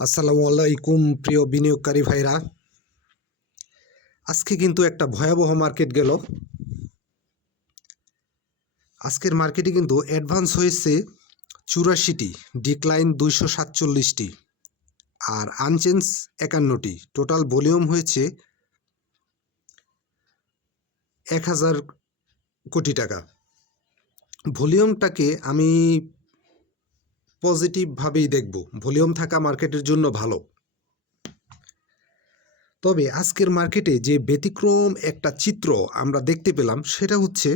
আসসালামু আলাইকুম প্রিয় বিনিয়োগকারী ভাইরা। আজকে কিন্তু একটা ভয়াবহ মার্কেট গেল। আজকের মার্কেটে কিন্তু অ্যাডভান্স হয়েছে 84টি, ডিক্লাইন 247টি আর আনচেঞ্জ 51টি। টোটাল ভলিউম হয়েছে 1000 কোটি টাকা। ভলিউমটাকে আমি পজিটিভভাবেই দেখব। ভলিউম থাকা মার্কেটের জন্য ভালো। তবে আজকের মার্কেটে যে ব্যতিক্রম একটা চিত্র আমরা দেখতে পেলাম সেটা হচ্ছে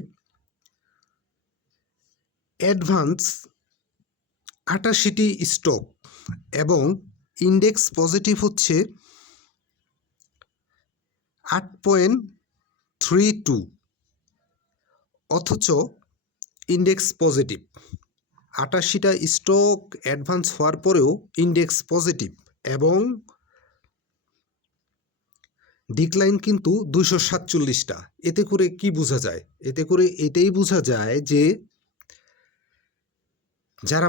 অ্যাডভান্স 88টি স্টক এবং ইন্ডেক্স পজিটিভ হচ্ছে 8.32, অথচ ইন্ডেক্স পজিটিভ। 88টা স্টক অ্যাডভান্স হওয়ার পরেও ইন্ডেক্স পজিটিভ এবং ডিক্লাইন কিন্তু 247টা। এতে করে কি বোঝা যায়? এতে করে এটাই বোঝা যায় যে যারা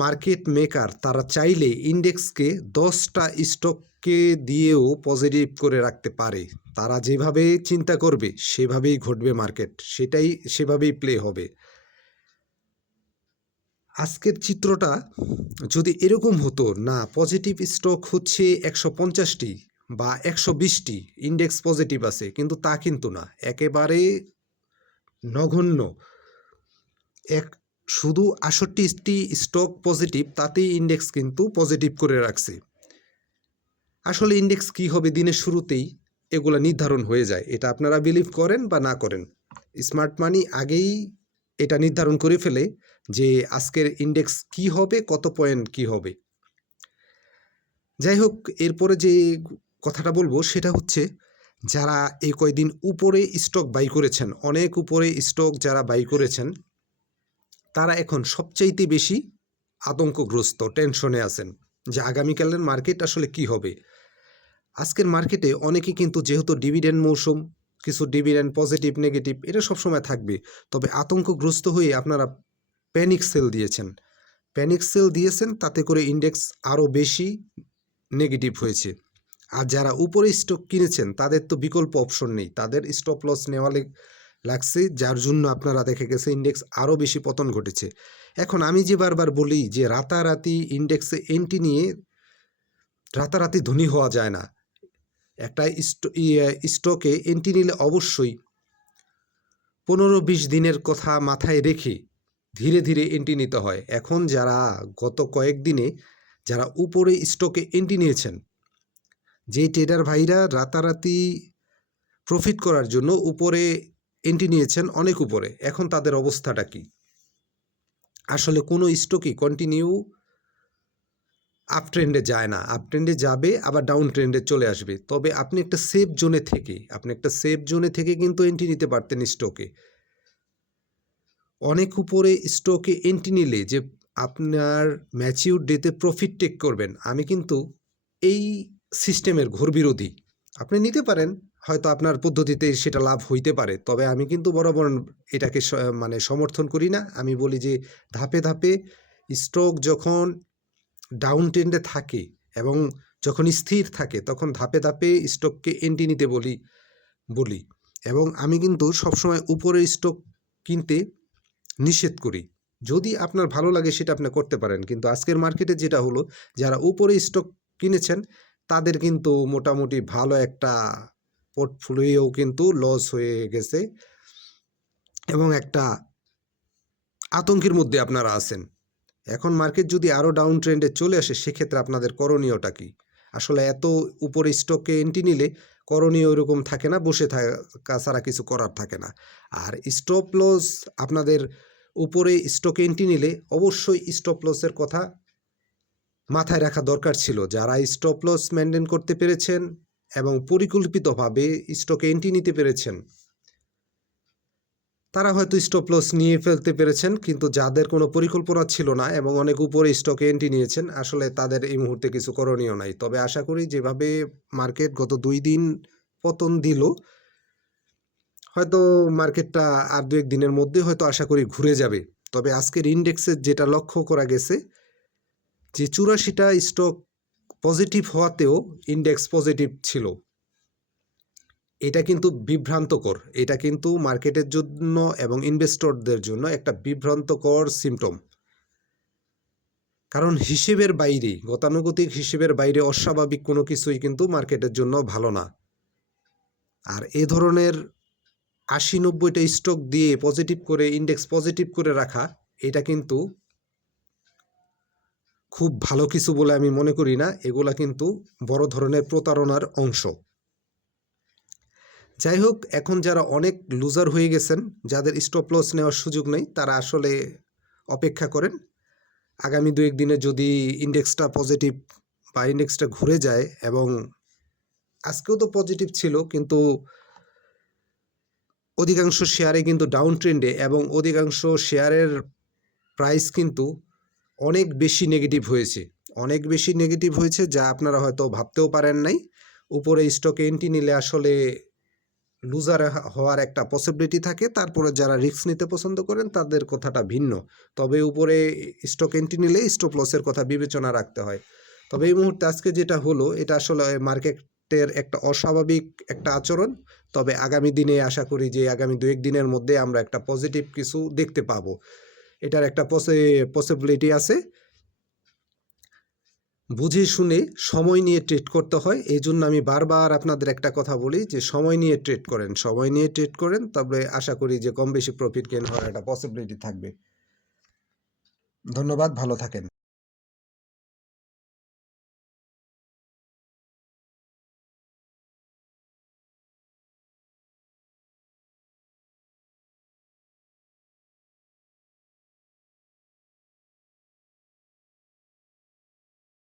মার্কেট মেকার তারা চাইলে ইন্ডেক্সকে 10টা স্টককে দিয়েও পজিটিভ করে রাখতে পারে। তারা যেভাবে চিন্তা করবে সেভাবেই ঘটবে মার্কেট, সেভাবেই প্লে হবে। আজকের চিত্রটা যদি এরকম হতো, না পজিটিভ স্টক হচ্ছে 150টি বা 120টি ইন্ডেক্স পজিটিভ আছে, কিন্তু তা কিন্তু না, একেবারে নগণ্য শুধু 68টি স্টক পজিটিভ, তাতেই ইন্ডেক্স কিন্তু পজিটিভ করে রাখছে। আসলে ইন্ডেক্স কি হবে দিনের শুরুতেই এগুলো নির্ধারণ হয়ে যায়, এটা আপনারা বিলিভ করেন বা না করেন। স্মার্ট মানি আগেই এটা নির্ধারণ করে ফেলে যে আজকের ইন্ডেক্স কি হবে, কত পয়েন্ট কি হবে। যাই হোক, এরপরে যে কথাটা বলবো সেটা হচ্ছে যারা এই কয়দিন উপরে স্টক বাই করেছেন, অনেক উপরে স্টক যারা বাই করেছেন, তারা এখন সবচাইতে বেশি আতঙ্কগ্রস্ত, টেনশনে আছেন যে আগামীকালের মার্কেট আসলে কি হবে। আজকের মার্কেটে অনেকে কিন্তু, যেহেতু ডিভিডেন্ড মৌসুম, কিছু ডিভিডেন্ড পজিটিভ নেগেটিভ এটা সবসময় থাকবে, তবে আতঙ্কগ্রস্ত হয়ে আপনারা প্যানিক সেল দিয়েছেন, তাতে করে ইন্ডেক্স আরও বেশি নেগেটিভ হয়েছে। আর যারা উপরে স্টক কিনেছেন তাদের তো বিকল্প অপশন নেই, তাদের স্টপ লস নেওয়া লাগছে, যার জন্য আপনারা দেখে গেছে ইন্ডেক্স আরও বেশি পতন ঘটেছে। এখন আমি যে বারবার বলি যে রাতারাতি ইন্ডেক্সে এন্ট্রি নিয়ে রাতারাতি ধনী হওয়া যায় না। একটা স্টকে এন্ট্রি নিলে অবশ্যই 15-20 দিনের কথা মাথায় রেখে ধীরে ধীরে এন্ট্রি নিতে হয়। এখন যারা গত কয়েকদিনে যারা উপরে স্টকে এন্ট্রি নিয়েছেন, যে ট্রেডার ভাইরা রাতারাতি প্রফিট করার জন্য উপরে এন্ট্রি নিয়েছেন অনেক উপরে, এখন তাদের অবস্থাটা কি? আসলে কোনো স্টকই কন্টিনিউ আপ ট্রেন্ডে যায় না, আপ ট্রেন্ডে যাবে আবার ডাউন ট্রেন্ডে চলে আসবে। তবে আপনি একটা সেফ জোনে থেকে কিন্তু এন্ট্রি নিতে পারতেন স্টকে। অনেক উপরে স্টকে এন্ট্রি নিলে যে আপনার ম্যাচিউর ডেতে প্রফিট টেক করবেন, আমি কিন্তু এই সিস্টেমের ঘোর বিরোধী। আপনি নিতে পারেন, হয়তো আপনার পদ্ধতিতে সেটা লাভ হইতে পারে, তবে আমি কিন্তু বরাবর এটাকে সমর্থন করি না। আমি বলি যে ধাপে ধাপে স্টক যখন ডাউন ট্রেন্ডে থাকে এবং যখন স্থির থাকে তখন ধাপে ধাপে স্টককে এন্ট্রি নিতে বলি এবং আমি কিন্তু সবসময় উপরের স্টক কিনতে নিষেধ করি। যদি আপনার ভালো লাগে সেটা আপনি করতে পারেন, কিন্তু আজকের মার্কেটে যেটা হলো, যারা উপরে স্টক কিনেছেন তাদের কিন্তু মোটামুটি ভালো একটা পোর্টফোলিও কিন্তু লস হয়ে গেছে এবং একটা আতঙ্কের মধ্যে আপনারা আছেন। এখন মার্কেট যদি আরও ডাউন ট্রেন্ডে চলে আসে, সেক্ষেত্রে আপনাদের করণীয়টা কি? আসলে এত উপরে স্টকে এন্ট্রি নিলে করণীয় ওরকম থাকে না, বসে থাকা ছাড়া কিছু করার থাকে না। আর স্টপ লস, আপনাদের উপরে স্টকে এন্ট্রি নিলে অবশ্যই স্টপ লসের কথা মাথায় রাখা দরকার ছিল। যারা স্টপ লস মেনটেন করতে পেরেছেন এবং পরিকল্পিতভাবে স্টকে এন্ট্রি নিতে পেরেছেন, তারা হয়তো স্টপ লস নিয়ে ফেলতে পেরেছেন, কিন্তু যাদের কোনো পরিকল্পনা ছিল না এবং অনেক উপরে স্টকে এন্ট্রি নিয়েছেন, আসলে তাদের এই মুহূর্তে কিছু করণীয় নাই। তবে আশা করি যেভাবে মার্কেট গত 2 দিন পতন দিল, হয়তো মার্কেটটা আর 2-1 দিনের মধ্যে হয়তো আশা করি ঘুরে যাবে। তবে আজকের ইন্ডেক্সের যেটা লক্ষ্য করা গেছে, যে 84টা স্টক পজিটিভ হওয়াতেও ইন্ডেক্স পজিটিভ ছিল, এটা কিন্তু বিভ্রান্তকর। এটা কিন্তু মার্কেটের জন্য এবং ইনভেস্টরদের জন্য একটা বিভ্রান্তকর সিম্পটম। কারণ হিসেবের বাইরে, গতানুগতিক হিসেবের বাইরে অস্বাভাবিক কোনো কিছুই কিন্তু মার্কেটের জন্য ভালো না। আর এ ধরনের 80-90টা স্টক দিয়ে পজিটিভ করে ইন্ডেক্স পজিটিভ করে রাখা, এটা কিন্তু খুব ভালো কিছু বলে আমি মনে করি না। এগুলা কিন্তু বড় ধরনের প্রতারণার অংশ। যাই হোক, এখন যারা অনেক লুজার হয়ে গেছেন, যাদের স্টপ লস নেওয়ার সুযোগ নেই, তারা আসলে অপেক্ষা করেন। আগামী 2-1 দিনে যদি ইন্ডেক্সটা পজিটিভ বা ইন্ডেক্সটা ঘুরে যায়, এবং আজকেও তো পজিটিভ ছিল, কিন্তু অধিকাংশ শেয়ারে কিন্তু ডাউন ট্রেন্ডে, এবং অধিকাংশ শেয়ারের প্রাইস কিন্তু অনেক বেশি নেগেটিভ হয়েছে। অনেক বেশি নেগেটিভ হয়েছে, যা আপনারা হয়তো ভাবতেও পারেন নাই। উপরে স্টকে এন্ট্রি নিলে আসলে লুজার হওয়ার একটা পসিবিলিটি থাকে। তারপরে যারা রিস্ক নিতে পছন্দ করেন তাদের কথাটা ভিন্ন। তবে উপরে স্টক এন্ট্রি নিলে স্টপ লসের কথা বিবেচনা রাখতে হয়। তবে এই মুহূর্তে আজকে যেটা হলো, এটা আসলে মার্কেটের একটা অস্বাভাবিক একটা আচরণ। তবে আগামী দিনে আশা করি যে আগামী 2-1 দিনের মধ্যে আমরা একটা পজিটিভ কিছু দেখতে পাবো। এটার একটা পসিবিলিটি আছে। বুঝে শুনে সময় নিয়ে ট্রেড করতে হয়। এই জন্য আমি বারবার আপনাদের একটা কথা বলি যে সময় নিয়ে ট্রেড করেন, সময় নিয়ে ট্রেড করেন, তবে আশা করি যে কম বেশি প্রফিট গেইন হওয়ার একটা পসিবিলিটি থাকবে। ধন্যবাদ, ভালো থাকেন।